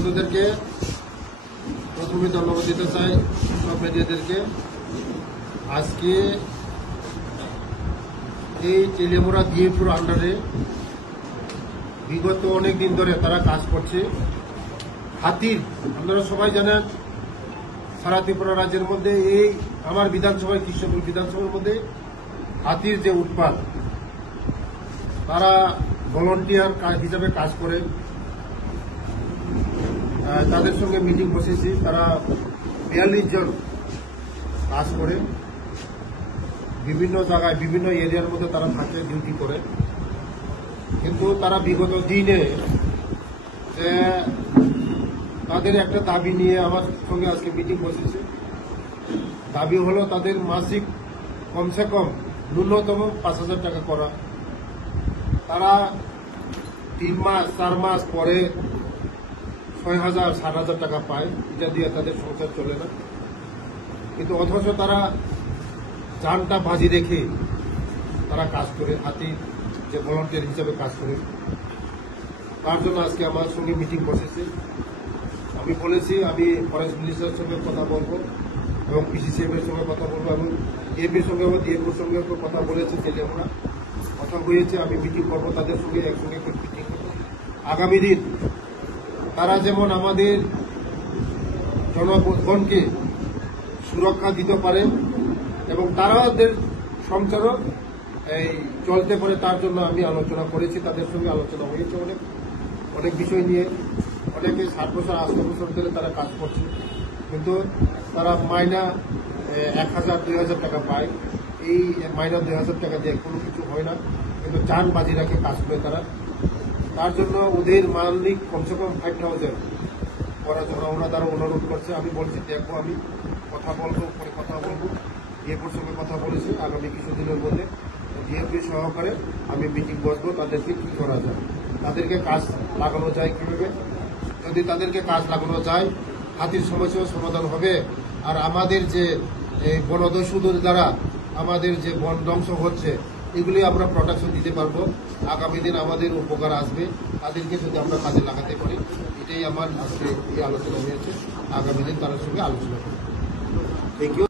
বন্ধুদেরকে প্রথমে ধন্যবাদ দিতে চাই, সব মিডিয়াদেরকে। আজকে এই তেলিয়ামুড়া ডিএফওর আন্ডারে বিগত অনেক দিন ধরে তারা কাজ করছে। হাতির, আপনারা সবাই জানেন সারা ত্রিপুরা রাজ্যের মধ্যে এই আমার বিধানসভায়, কৃষ্ণপুর বিধানসভার মধ্যে হাতির যে উৎপাত, তারা ভলান্টিয়ার হিসাবে কাজ করে। তাদের সঙ্গে মিটিং বসেছি। তারা 42 জন কাজ করে, বিভিন্ন জায়গায় বিভিন্ন এরিয়ার মধ্যে তারা থাকে, ডিউটি করে। কিন্তু তারা বিগত দিনে তাদের একটা দাবি নিয়ে আমার সঙ্গে আজকে মিটিং বসেছে। দাবি হলো তাদের মাসিক কমসে কম ন্যূনতম 5,000 টাকা করা। তারা 3 মাস 4 মাস পরে 6,000 7,000 টাকা পায়। এটা দিয়ে তাদের সংসার চলে না। কিন্তু অথচ তারা জানটা বাজি রেখে তারা কাজ করে, হাতি যে ভলান্টিয়ার হিসাবে কাজ করে। তার জন্য আজকে আমার সঙ্গে মিটিং বসেছে। আমি বলেছি আমি ফরেস্ট মিনিস্টারের সঙ্গে কথা বলবো এবং পিসিসিএফ এর সঙ্গে কথা বলবো এবং এপির সঙ্গে ডিএফওর সঙ্গে কথা বলেছি। তেলিয়ামুড়া কথা হয়েছে, আমি মিটিং করবো তাদের সঙ্গে, একসঙ্গে মিটিং করবো। আগামী দিন তারা যেমন আমাদের জনগণকে সুরক্ষা দিতে পারে এবং তাদের সংসারও চলতে পারে, তার জন্য আমি আলোচনা করেছি। তাদের সঙ্গে আলোচনা হয়েছে অনেক বিষয় নিয়ে। অনেকে 7 বছর 8 বছর ধরে তারা কাজ করছে, কিন্তু তারা মাইনা 1,000 2,000 টাকা পায়। এই মাইনা 2,000 টাকা দিয়ে কোনো কিছু হয় না, কিন্তু যান বাজি রাখে কাজ করে তারা। তার জন্য ওদের মালিক কমসে কম 5,000 করার জন্য ওনারা অনুরোধ করছে। আমি বলছি দেখো, আমি কথা বলবো, পরে কথা বলবো। ডিএফওর সঙ্গে কথা বলেছি, আগামী কিছুদিনের মধ্যে ডিএফপি সহকারে আমি মিটিং বসবো, তাদেরকে কি করা যায়, তাদেরকে কাজ লাগানো যায় কিভাবে। যদি তাদেরকে কাজ লাগানো যায়, হাতির সমস্যাও সমাধান হবে। আর আমাদের যে বনদস্যুদের দ্বারা আমাদের যে বন ধ্বংস হচ্ছে, এগুলি আমরা প্রোটেকশন দিতে পারবো। আগামী দিন আমাদের উপকার আসবে, তাদেরকে যদি আমরা কাজে লাগাতে পারি। এটাই আমার আজকে এই আলোচনা হয়েছে। আগামী দিন তাদের সঙ্গে আলোচনা করব।